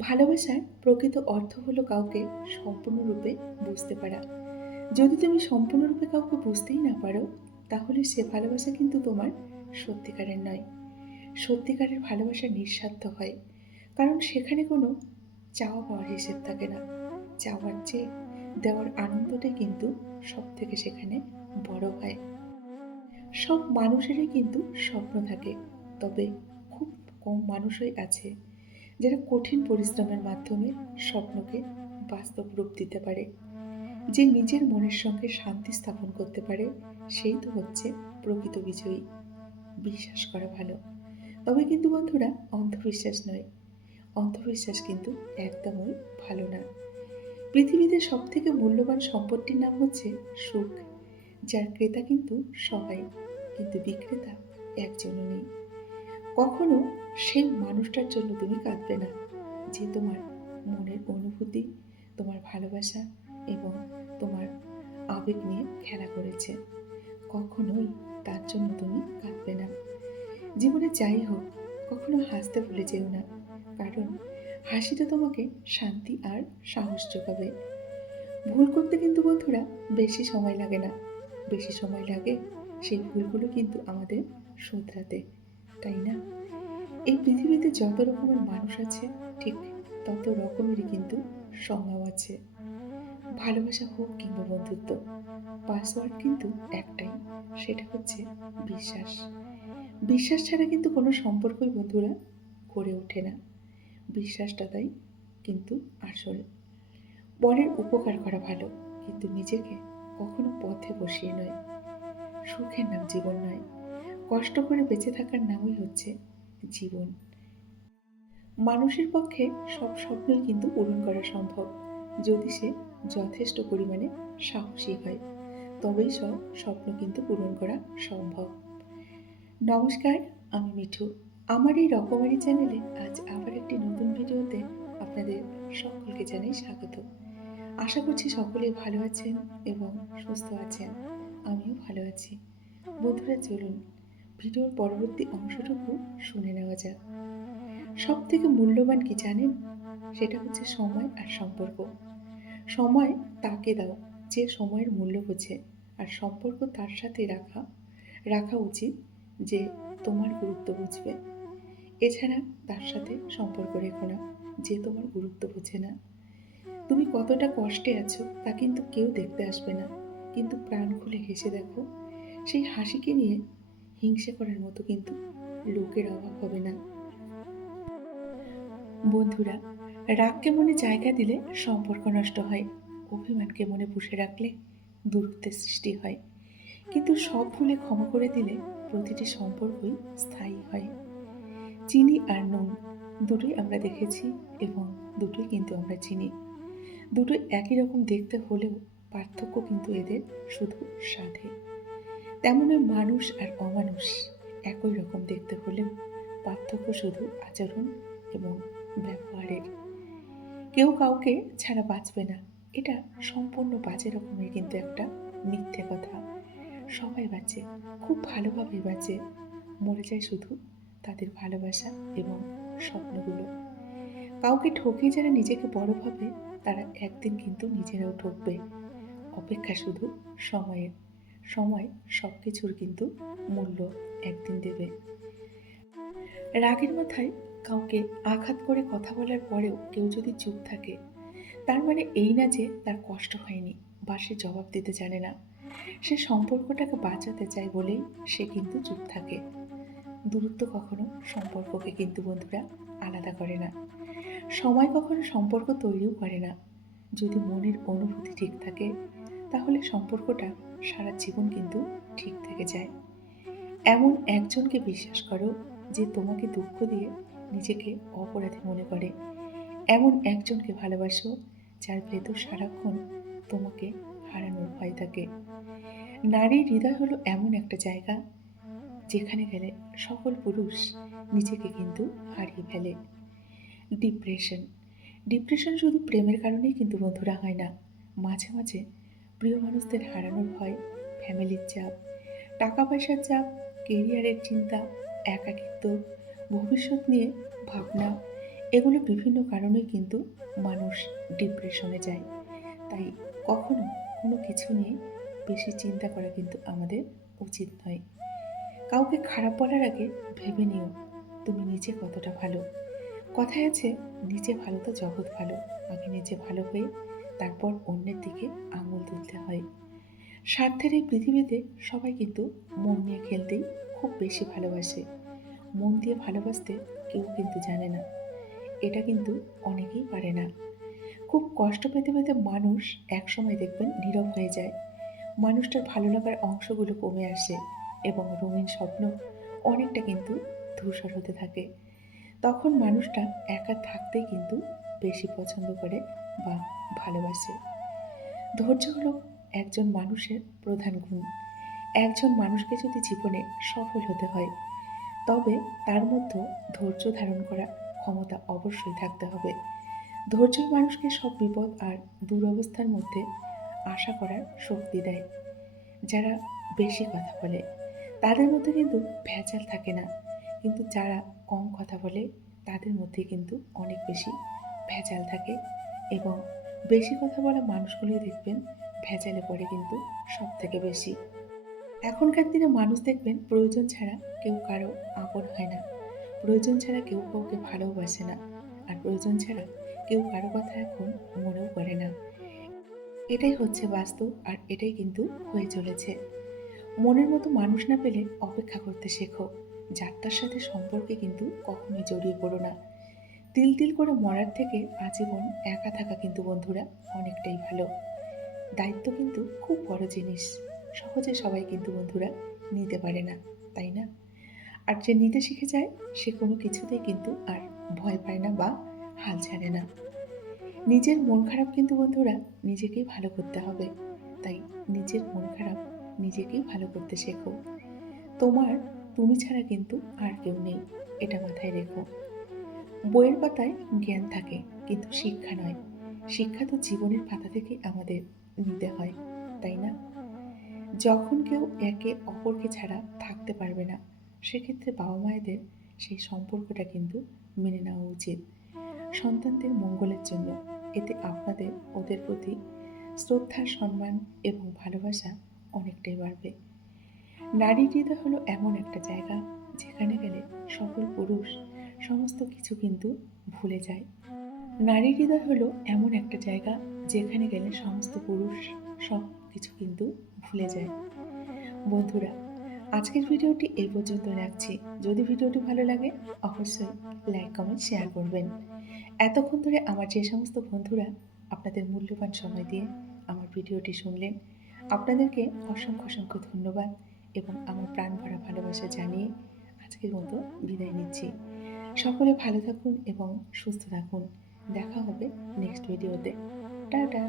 ভালোবাসার প্রকৃত অর্থ হলো কাউকে সম্পূর্ণরূপে বুঝতে পারা। যদি তুমি সম্পূর্ণরূপে কাউকে বুঝতেই না পারো, তাহলে সে ভালোবাসা কিন্তু তোমার সত্যিকারের নয়। সত্যিকারের ভালোবাসা নিঃস্বার্থ হয়, কারণ সেখানে কোনো চাওয়া পাওয়ার হিসেব থাকে না। চাওয়ার চেয়ে দেওয়ার আনন্দটাই কিন্তু সব থেকে সেখানে বড় হয়। সব মানুষেরই কিন্তু স্বপ্ন থাকে, তবে খুব কম মানুষই আছে যারা কঠিন পরিশ্রমের মাধ্যমে স্বপ্নকে বাস্তব রূপ দিতে পারে। যে নিজের মনের সঙ্গে শান্তি স্থাপন করতে পারে, সেই তো হচ্ছে প্রকৃত বিজয়ী। বিশ্বাস করা ভালো। তবে কিন্তু বন্ধুরা, অন্ধবিশ্বাস নয়। অন্ধবিশ্বাস কিন্তু একদমই ভালো না। পৃথিবীতে সব থেকে মূল্যবান সম্পত্তির নাম হচ্ছে সুখ, যার ক্রেতা কিন্তু সবাই, কিন্তু বিক্রেতা একজনও নেই। কখনো সেই মানুষটার জন্য তুমি কাঁদবে না যে তোমার মনের অনুভূতি, তোমার ভালোবাসা এবং তোমার আবেগ নিয়ে খেলা করেছে। কখনোই তার জন্য তুমি কাঁদবে না। জীবনে যাই হোক, কখনো হাসতে ভুলে যেও না, কারণ হাসিটা তোমাকে শান্তি আর সাহস যোগাবে। ভুল করতে কিন্তু বন্ধুরা বেশি সময় লাগে না। বেশি সময় লাগে সেই ভুলগুলো কিন্তু আমাদের শুধরাতে। তাই না? এই পৃথিবীতে যত রকমের মানুষ আছে, ঠিক তত রকমেরই কিন্তু স্বভাব আছে। ভালোবাসা হোক কিংবা বন্ধুত্ব, পাসওয়ার্ড কিন্তু একটাই, সেটা হচ্ছে বিশ্বাস। বিশ্বাস ছাড়া কিন্তু কোনো সম্পর্কই বন্ধুরা গড়ে ওঠে না। বিশ্বাসটা তাই কিন্তু আসল। পরের উপকার করা ভালো, কিন্তু নিজেকে কখনো পথে বসিয়ে নয়। সুখের নাম জীবন নয়। কষ্ট করে বেঁচে থাকার নামই হচ্ছে জীবন। মানুষের পক্ষে সব স্বপ্নই কিন্তু পূরণ করা সম্ভব, যদি সে যথেষ্ট পরিমাণে সাহসী হয়। তবেই সব স্বপ্ন কিন্তু পূরণ করা সম্ভব। নমস্কার, আমি মিঠু। আমার এই রকমারি চ্যানেলে আজ আবার একটি নতুন ভিডিওতে আপনাদের সকলকে জানাই স্বাগত। আশা করছি সকলে ভালো আছেন এবং সুস্থ আছেন। আমিও ভালো আছি। বন্ধুরা, চলুন ভিডিওর পরবর্তী অংশটুকু শুনে নেওয়া যাক। সব থেকে মূল্যবান কি জানেন? সেটা হচ্ছে সময় আর সম্পর্ক। সময় তাকে দাও, যে সময়ের মূল্য বোঝে, আর সম্পর্ক তার সাথে রাখা রাখা উচিত যে তোমার গুরুত্ব বুঝবে। এছাড়া তার সাথে সম্পর্ক রেখো না, যে তোমার গুরুত্ব বোঝে না। তুমি কতটা কষ্টে আছো তা কিন্তু কেউ দেখতে আসবে না। কিন্তু প্রাণ খুলে হেসে দেখো, সেই হাসিকে নিয়ে হিংসে করার মতো কিন্তু লোকের অভাব হবে না। বন্ধুরা, রাগকে মনে জায়গা দিলে সম্পর্ক নষ্ট হয়, অভিমানকে মনে পুষে রাখলে দূরত্বের সৃষ্টি হয়। কিন্তু সব ভুলে ক্ষমা করে দিলে প্রতিটি সম্পর্কই স্থায়ী হয়। চিনি আর নুন, দুটোই আমরা দেখেছি এবং দুটোই কিন্তু আমরা চিনি। দুটোই একই রকম দেখতে হলেও পার্থক্য কিন্তু এদের শুধু স্বাদে। তেমনই মানুষ আর অমানুষ। একই রকম দেখতে হলেও পার্থক্য শুধু আচরণ এবং ব্যবহারের। কেউ কাউকে ছাড়া বাঁচবে না। এটা সম্পূর্ণ বাজে রকমের কিন্তু একটা মিথ্যে কথা। সবাই বাঁচে, খুব ভালোভাবে বাঁচে। মরে যায় শুধু তাদের ভালোবাসা এবং স্বপ্নগুলো। কাউকে ঠকিয়ে যারা নিজেকে বড় ভাবে, তারা একদিন কিন্তু নিজেরাও ঠকবে। অপেক্ষা শুধু সময়ের। সময় সব কিছুর কিন্তু মূল্য একদিন দেবে। রাগের মাথায় কাউকে আঘাত করে কথা বলার পরেও কেউ যদি চুপ থাকে, তার মানে এই না যে তার কষ্ট হয়নি বা সে জবাব দিতে জানে না। সে সম্পর্কটাকে বাঁচাতে চায় বলেই সে কিন্তু চুপ থাকে। দূরত্ব কখনো সম্পর্ককে কিন্তু বন্ধুরা আলাদা করে না। সময় কখনো সম্পর্ক তৈরিও করে না। যদি মনের অনুভূতি ঠিক থাকে তাহলে সম্পর্কটা সারা জীবন কিন্তু ঠিক থেকে যায়। এমন একজনকে বিশ্বাস করো যে তোমাকে দুঃখ দিয়ে নিজেকে অপরাধী মনে করে। এমন একজনকে ভালোবাসো যার ভেতর সারাক্ষণ তোমাকে হারানোর ভয় থাকে। নারীর হৃদয় হলো এমন একটা জায়গা যেখানে গেলে সকল পুরুষ নিজেকে কিন্তু হারিয়ে ফেলে। ডিপ্রেশন ডিপ্রেশন শুধু প্রেমের কারণেই কিন্তু বন্ধুরা হয় না। মাঝে মাঝে প্রিয় মানুষদের হারানোর ভয়, ফ্যামিলির চাপ টাকা পয়সার চাপ, কেরিয়ারের চিন্তা, একাকিত্ব, ভবিষ্যৎ নিয়ে ভাবনা, এগুলো বিভিন্ন কারণেই কিন্তু মানুষ ডিপ্রেশনে যায়। তাই কখনো কোনো কিছু নিয়ে বেশি চিন্তা করা কিন্তু আমাদের উচিত নয়। কাউকে খারাপ বলার আগে ভেবে নিও, তুমি নিজে কতটা ভালো। কথায় আছে, নিজে ভালো তো জগৎ ভালো। আগে নিজে ভালো হয়ে তারপর অন্যের দিকে আঙুল তুলতে হয়। স্বার্থের এই পৃথিবীতে সবাই কিন্তু মন নিয়ে খেলতেই খুব বেশি ভালোবাসে। মন দিয়ে ভালোবাসতে কেউ কিন্তু জানে না। এটা কিন্তু অনেকেই পারে না। খুব কষ্ট পেতে পেতে মানুষ একসময় দেখবেন নীরব হয়ে যায়। মানুষটার ভালো লাগার অংশগুলো কমে আসে এবং রঙিন স্বপ্ন অনেকটা কিন্তু ধূসর হতে থাকে। তখন মানুষটা একা থাকতেই কিন্তু বেশি পছন্দ করে বা ভালোবাসে। ধৈর্য হলো একজন মানুষের প্রধান গুণ। একজন মানুষকে যদি জীবনে সফল হতে হয়, তবে তার মধ্যে ধৈর্য ধারণ করা ক্ষমতা অবশ্যই থাকতে হবে। ধৈর্যই মানুষকে সব বিপদ আর দুরবস্থার মধ্যে আশা করার শক্তি দেয়। যারা বেশি কথা বলে, তাদের মধ্যে কিন্তু ভেজাল থাকে না। কিন্তু যারা কম কথা বলে, তাদের মধ্যে কিন্তু অনেক বেশি ভেজাল থাকে। এবং বেশি কথা বলা মানুষগুলোই দেখবেন ভেজালে পড়ে কিন্তু সব থেকে বেশি। এখনকার দিনে মানুষ দেখবেন প্রয়োজন ছাড়া কেউ কারও আপন হয় না। প্রয়োজন ছাড়া কেউ কাউকে ভালোবাসে না। আর প্রয়োজন ছাড়া কেউ কারও কথা এখন মনেও করে না। এটাই হচ্ছে বাস্তব আর এটাই কিন্তু হয়ে চলেছে। মনের মতো মানুষ না পেলে অপেক্ষা করতে শেখো। যাত্রার সাথে সম্পর্কে কিন্তু কখনোই জড়িয়ে পড়ো না। তিল তিল করে মরার থেকে আজীবন একা থাকা কিন্তু বন্ধুরা অনেকটাই ভালো। দায়িত্ব কিন্তু খুব বড় জিনিস। সহজে সবাই কিন্তু বন্ধুরা নিতে পারে না, তাই না? আর যে নিতে শিখে যায়, সে কোনো কিছুতেই কিন্তু আর ভয় পায় না বা হাল ছাড়ে না। নিজের মন খারাপ কিন্তু বন্ধুরা নিজেকেই ভালো করতে হবে। তাই নিজের মন খারাপ নিজেকেই ভালো করতে শেখো। তোমার, তুমি ছাড়া কিন্তু আর কেউ নেই, এটা মাথায় রেখো। বইয়ের পাতায় জ্ঞান থাকে, কিন্তু শিক্ষা নয়। শিক্ষা তো জীবনের পাতা থেকে আমাদের নিতে হয়, তাই না? যখন কেউ একে অপরকে ছাড়া থাকতে পারবে না, সেক্ষেত্রে বাবা মায়েদের সেই সম্পর্কটা কিন্তু মেনে নেওয়া উচিত। সন্তানদের মঙ্গলের জন্য, এতে আপনাদের, ওদের প্রতি শ্রদ্ধা সম্মান এবং ভালোবাসা অনেকটাই বাড়বে। নারী হলো এমন একটা জায়গা, যেখানে গেলে সকল পুরুষ সমস্ত কিছু কিন্তু ভুলে যায়। নারী হৃদয় হলো এমন একটা জায়গা যেখানে গেলে সমস্ত পুরুষ সব কিছু কিন্তু ভুলে যায়। বন্ধুরা, আজকের ভিডিওটি এই পর্যন্ত রাখছি। যদি ভিডিওটি ভালো লাগে, অবশ্যই লাইক কমেন্ট শেয়ার করবেন। এতক্ষণ ধরে আমার যে সমস্ত বন্ধুরা আপনাদের মূল্যবান সময় দিয়ে আমার ভিডিওটি শুনলেন, আপনাদেরকে অসংখ্য অসংখ্য ধন্যবাদ এবং আমার প্রাণ ভরা ভালোবাসা জানিয়ে আজকের মতো বিদায় নিচ্ছি। সকলে ভালো থাকুন এবং সুস্থ থাকুন। দেখা হবে নেক্সট ভিডিওতে টাটা।